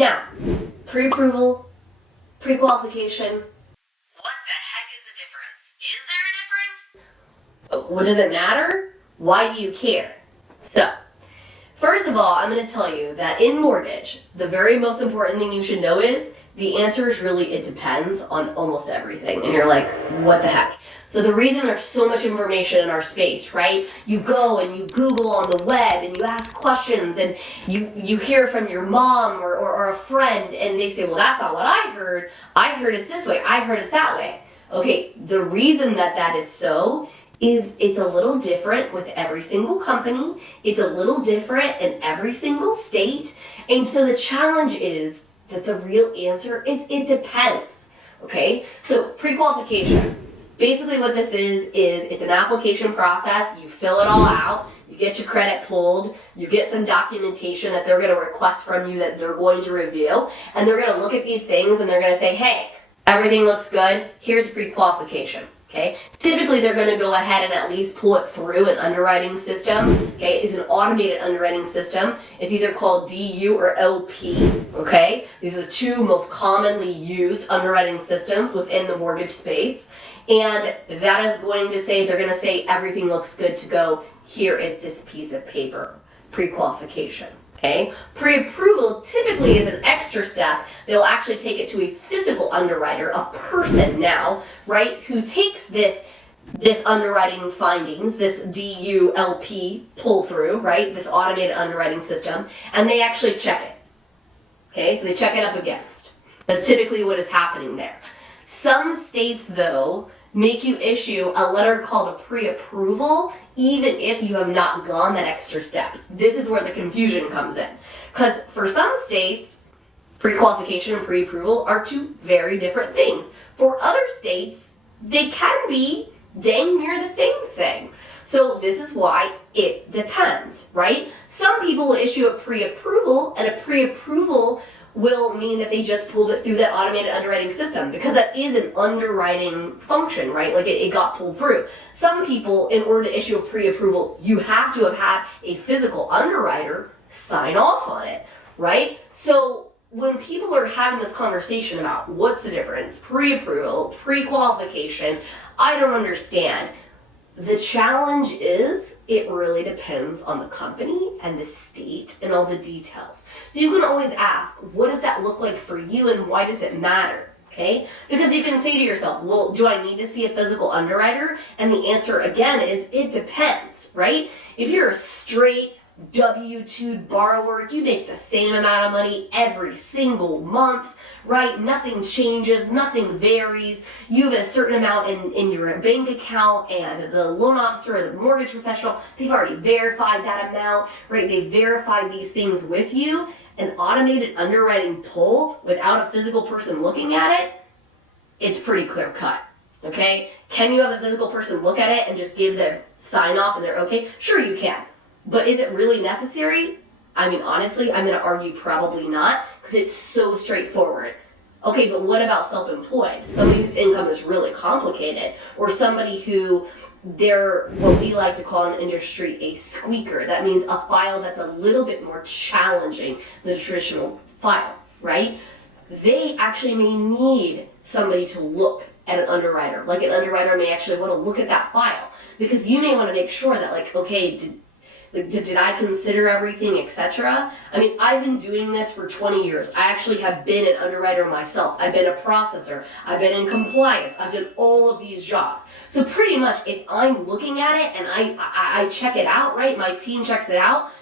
Now, pre-approval, pre-qualification. What the heck is the difference? Is there a difference? What does it matter? Why do you care? So, first of all, I'm going to tell you that in mortgage, the very most important thing you should know is the answer is really it depends on almost everything. And you're like, what the heck? So the reason there's so much information in our space, right? You go and you Google on the web and you ask questions and you hear from your mom or a friend and they say, well, that's not what I heard. I heard it's this way. I heard it's that way. Okay, the reason that is so is it's a little different with every single company. It's a little different in every single state. And so the challenge is that the real answer is it depends, okay? So pre-qualification, basically what this is it's an application process. You fill it all out, you get your credit pulled, you get some documentation that they're gonna request from you that they're going to review, and they're gonna look at these things and they're gonna say, hey, everything looks good, here's pre-qualification. Okay. Typically, they're going to go ahead and at least pull it through an underwriting system. Okay, it's an automated underwriting system. It's either called DU or LP. Okay, these are the two most commonly used underwriting systems within the mortgage space, and that is going to say they're going to say everything looks good to go. Here is this piece of paper, pre-qualification. Okay, pre-approval typically is an extra step. They'll actually take it to a physical underwriter, a person now, right, who takes this underwriting findings, this DULP pull through, right, this automated underwriting system, and they actually check it. Okay, so they check it up against. That's typically what is happening there. Some states, though, make you issue a letter called a pre-approval even if you have not gone that extra step. This is where the confusion comes in. Because for some states, pre-qualification and pre-approval are two very different things. For other states, they can be dang near the same thing. So this is why it depends, right? Some people will issue a pre-approval, and a pre-approval will mean that they just pulled it through that automated underwriting system because that is an underwriting function, right? Like it got pulled through. Some people, in order to issue a pre-approval, you have to have had a physical underwriter sign off on it, right? So when people are having this conversation about what's the difference, pre-approval, pre-qualification, I don't understand. The challenge is it really depends on the company and the state and all the details. So you can always ask, what does that look like for you and why does it matter? Okay? Because you can say to yourself, well, do I need to see a physical underwriter? And the answer again is it depends, right? If you're a straight W-2 borrower, you make the same amount of money every single month, right? Nothing changes, nothing varies. You have a certain amount in your bank account, and the loan officer or the mortgage professional, they've already verified that amount, right? They verified these things with you. An automated underwriting pull without a physical person looking at it, it's pretty clear cut, okay? Can you have a physical person look at it and just give their sign off and they're okay? Sure, you can. But is it really necessary? I mean, honestly, I'm going to argue probably not because it's so straightforward. Okay, but what about self-employed? Somebody whose income is really complicated, or somebody who they're what we like to call in industry a squeaker. That means a file that's a little bit more challenging than the traditional file, right? They actually may need somebody to look at an underwriter. Like an underwriter may actually want to look at that file because you may want to make sure that like, okay, did I consider everything, etc.? I mean, I've been doing this for 20 years. I actually have been an underwriter myself. I've been a processor. I've been in compliance. I've done all of these jobs. So pretty much if I'm looking at it and I check it out, right, my team checks it out,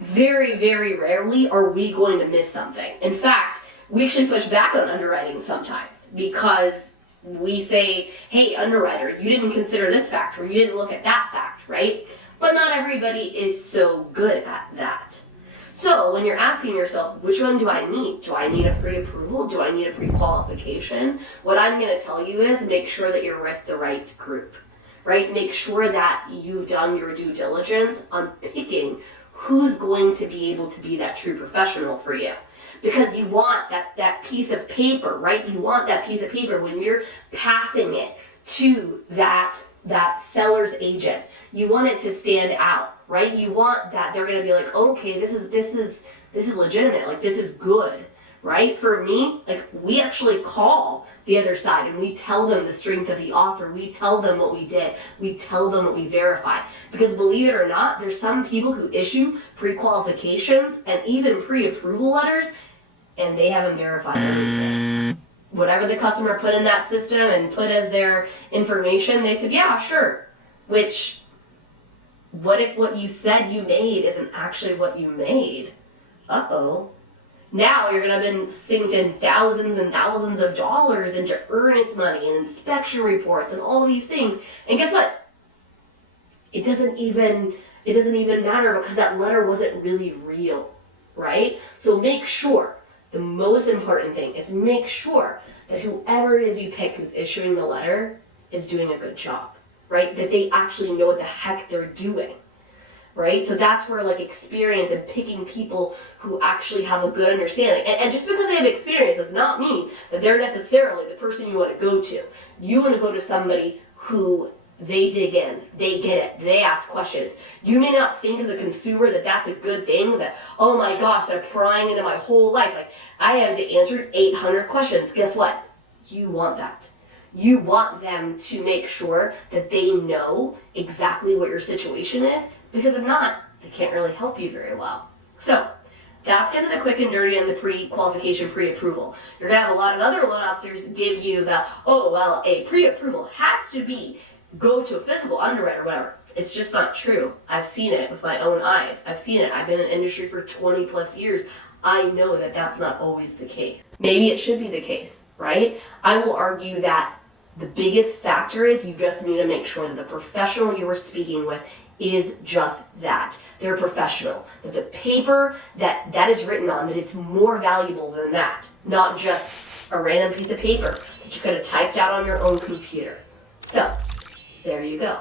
very, very rarely are we going to miss something. In fact, we actually push back on underwriting sometimes because we say, hey, underwriter, you didn't consider this fact or you didn't look at that fact, right? But not everybody is so good at that. So when you're asking yourself, which one do I need? Do I need a pre-approval? Do I need a pre-qualification? What I'm going to tell you is make sure that you're with the right group, right? Make sure that you've done your due diligence on picking who's going to be able to be that true professional for you. Because you want that piece of paper, right? You want that piece of paper when you're passing it to that seller's agent. You want it to stand out, right? You want that they're going to be like, okay, this is legitimate. Like this is good, right? For me, like, we actually call the other side and we tell them the strength of the offer. We tell them what we did. We tell them what we verified. Because believe it or not, there's some people who issue pre-qualifications and even pre-approval letters, and they haven't verified anything. Whatever the customer put in that system and put as their information, they said, yeah, sure. Which, what if what you said you made isn't actually what you made? Uh-oh. Now you're going to have been sinking thousands and thousands of dollars into earnest money and inspection reports and all these things. And guess what? It doesn't even matter, because that letter wasn't really real, right? So make sure, the most important thing is make sure that whoever it is you pick who's issuing the letter is doing a good job, right? That they actually know what the heck they're doing. Right? So that's where, like, experience and picking people who actually have a good understanding. And just because they have experience does not mean that they're necessarily the person you want to go to. You want to go to somebody who they dig in, they get it, they ask questions. You may not think as a consumer that that's a good thing, that, oh my gosh, they're prying into my whole life. Like, I have to answer 800 questions. Guess what? You want that. You want them to make sure that they know exactly what your situation is, because if not, they can't really help you very well. So that's kind of the quick and dirty on the pre-qualification, pre-approval. You're going to have a lot of other loan officers give you the, oh, well, a pre-approval has to be go to a physical underwriter or whatever. It's just not true. I've seen it with my own eyes. I've seen it. I've been in the industry for 20 plus years. I know that that's not always the case. Maybe it should be the case, right? I will argue that the biggest factor is you just need to make sure that the professional you are speaking with is just that. They're professional. That the paper that is written on, that it's more valuable than that. Not just a random piece of paper that you could have typed out on your own computer. So, there you go.